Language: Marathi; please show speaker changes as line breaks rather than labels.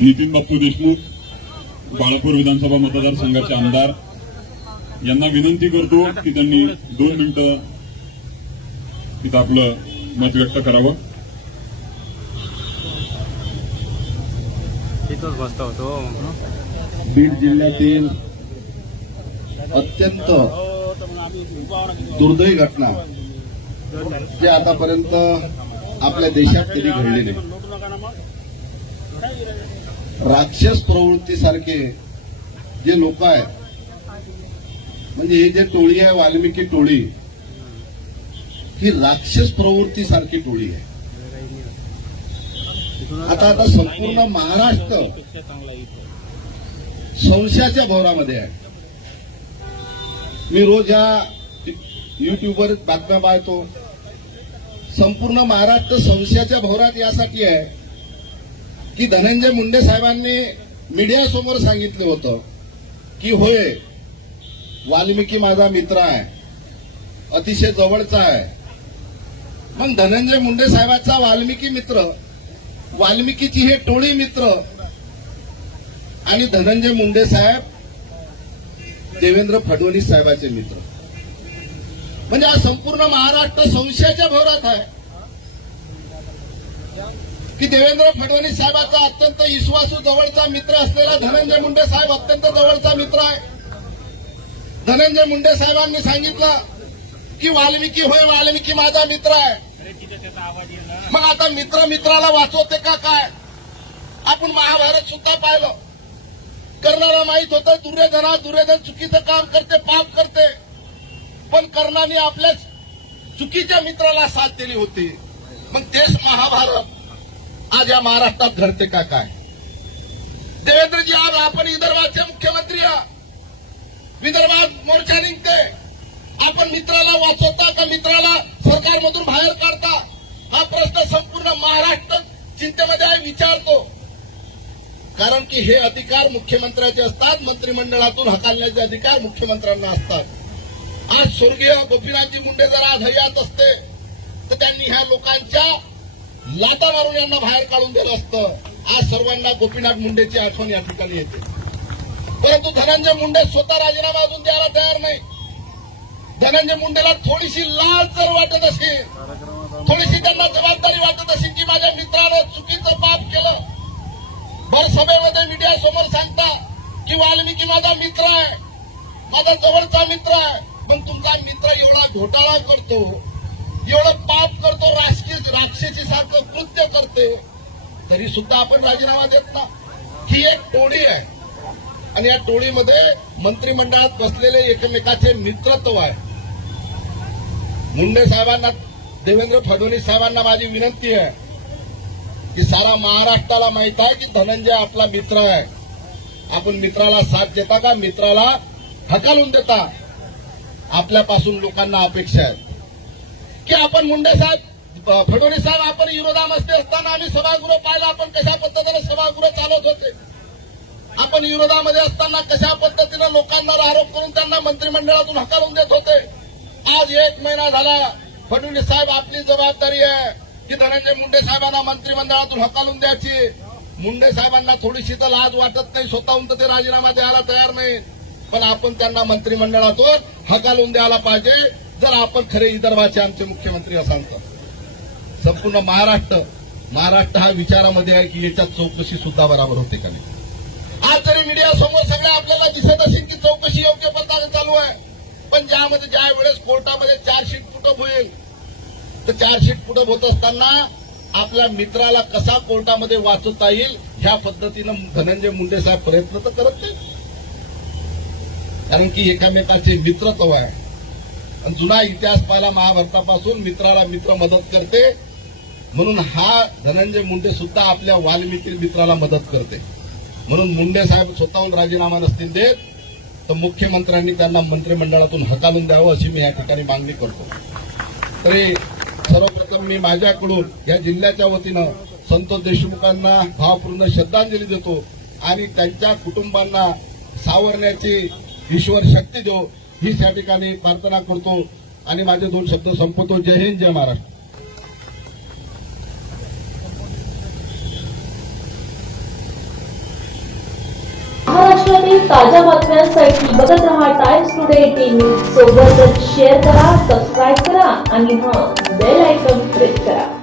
नितीन बाप्पू देशमुख बाळापूर विधानसभा मतदारसंघाचे आमदार. यांना विनंती करतो की त्यांनी दोन मिनिटं तिथं आपलं मत व्यक्त करावं.
तिथंच बसता होतो.
बीड जिल्ह्यातील अत्यंत दुर्दैवी घटना जे आतापर्यंत आपल्या देशात कधी घडली नाही. राक्षस प्रवृत्तीसारखे जे लोक आहेत म्हणजे हे जे टोळी आहे वाल्मिकी टोळी ही राक्षस प्रवृत्तीसारखी टोळी आहे. आता आता संपूर्ण महाराष्ट्र संशयाच्या भवरामध्ये आहे. मी रोज या युट्यूबवर बातम्या पाहतो. संपूर्ण महाराष्ट्र संशयाच्या भोवरात यासाठी आहे. की धनंजय मुंडे साहेबांनी मीडियासमोर सांगितलं होतं की होय वाल्मिकी माझा मित्र आहे अतिशय जवळचा आहे. मग धनंजय मुंडे साहेबांचा वाल्मिकी मित्र वाल्मिकीची हे टोळी मित्र आणि धनंजय मुंडे साहेब देवेंद्र फडणवीस साहेबाचे मित्र. म्हणजे हा संपूर्ण महाराष्ट्र संशयाच्या भोवरात आहे. की देवेंद्र फडणवीस साहेबाचा अत्यंत विश्वासू जवळचा मित्र असलेला धनंजय मुंडे साहेब अत्यंत जवळचा मित्र आहे. धनंजय मुंडे साहेबांनी सांगितलं की वाल्मिकी होय वाल्मिकी माझा मित्र आहे. मग आता मित्र मित्राला वाचवते का काय? आपण महाभारत सुद्धा पाहिलं. कर्णाला माहीत होतं दुर्योधना दुर्योधन चुकीचं काम करते पाप करते. पण कर्णाने आपल्याच चुकीच्या मित्राला साथ दिली होती. मग तेच महाभारत. आज या महाराष्ट्रात घडते का काय? देवेंद्रजी आज आपण विदर्भाचे मुख्यमंत्री आहात. विदर्भात मोर्चा निघते. आपण मित्राला वाचवता का मित्राला सरकारमधून बाहेर काढता? हा प्रश्न संपूर्ण महाराष्ट्र चिंतेमध्ये आहे विचारतो. कारण की हे अधिकार मुख्यमंत्र्याचे असतात मंत्रिमंडळातून हकालण्याचे अधिकार मुख्यमंत्र्यांना असतात. आज स्वर्गीय गोपीनाथजी मुंडे जर आज हयात असते तर त्यांनी ह्या लोकांच्या लाता मारून यांना बाहेर काढून दिलं असतं. आज सर्वांना गोपीनाथ मुंडेची आठवण या ठिकाणी येते. परंतु धनंजय मुंडे स्वतः राजीनामा अजून द्यायला तयार नाही. धनंजय मुंडेला थोडीशी लाज जर वाटत असेल थोडीशी त्यांना जबाबदारी वाटत असेल की माझ्या मित्रानं चुकीचं पाप केलं. भर सभेमध्ये मीडिया समोर सांगता की वाल्मिकी माझा मित्र आहे. माझा जवळचा मित्र आहे. पण तुमचा मित्र एवढा घोटाळा करतो. एवढं पाप करतो राजकीय राक्षसी सारखं कृत्य करते तरी सुद्धा आपण राजीनामा देत ना. ही एक टोळी आहे. आणि या टोळीमध्ये मंत्रिमंडळात बसलेले एकमेकाचे मित्रत्व आहे. मुंडे साहेबांना देवेंद्र फडणवीस साहेबांना माझी विनंती आहे की सारा महाराष्ट्राला माहीत आहे की धनंजय आपला मित्र आहे. आपण मित्राला साथ देता का? मित्राला हकालून देता. आपल्यापासून लोकांना अपेक्षा आहे. आपण मुंडे साहेब फडणवीस साहेब आपण विरोधामध्ये असताना आम्ही सभागृह पाहिलं. आपण कशा पद्धतीने सभागृह चालवत होते? आपण विरोधामध्ये असताना कशा पद्धतीनं लोकांवर आरोप करून त्यांना मंत्रिमंडळातून हकालून देत होते? आज एक महिना झाला फडणवीस साहेब आपली जबाबदारी आहे की धनंजय मुंडे साहेबांना मंत्रिमंडळातून हकालून द्यायची. मुंडे साहेबांना थोडीशी तर लाज वाटत नाही स्वतःहून तर ते राजीनामा द्यायला तयार नाही पण आपण त्यांना मंत्रिमंडळातून हकालून द्यायला पाहिजे. जर आपण खरे विदर्भाचे आमचे मुख्यमंत्री असाल तर. संपूर्ण महाराष्ट्र महाराष्ट्र हा विचारामध्ये आहे की याच्यात चौकशी सुद्धा बराबर होते का नाही? आज जरी मीडिया समोर सगळ्या आपल्याला दिसत असेल की चौकशी योग्य पद्धतीने चालू आहे. पण ज्यामध्ये ज्या वेळेस कोर्टामध्ये चार्जशीट पुटप होईल? तर चार्जशीट पुटप होत असताना आपल्या मित्राला कसा कोर्टामध्ये वाचवता येईल ह्या पद्धतीनं धनंजय मुंडे साहेब प्रयत्न तर करत नाही कारण की एकामेकाचे मित्रत्व आहे. आणि जुना इतिहास पाहिला महाभारतापासून मित्राला मित्र मदत करते. म्हणून हा धनंजय मुंडे सुद्धा आपल्या वाल्मिकी मित्राला मदत करते. म्हणून मुंडे साहेब स्वतःहून राजीनामा नसतील देत तर मुख्यमंत्र्यांनी त्यांना मंत्रिमंडळातून हकालून द्यावं अशी मी या ठिकाणी मागणी करतो. तरी सर्वप्रथम मी माझ्याकडून या जिल्ह्याच्या वतीनं संतोष देशमुखांना भावपूर्ण श्रद्धांजली देतो आणि त्यांच्या कुटुंबांना सावरण्याची ईश्वर शक्ती देऊ. ही त्या ठिकाणी प्रार्थना करतो आणि माझे दोन शब्द संपवतो. जय हिंद जय महाराष्ट्र.
महाराष्ट्रातील ताज्या बातम्यांसाठी बघत रहा टाइम्स टुडे टीव्ही सोबतच शेअर करा सबस्क्राईब करा आणि हा बेल आयकॉन प्रेस करा.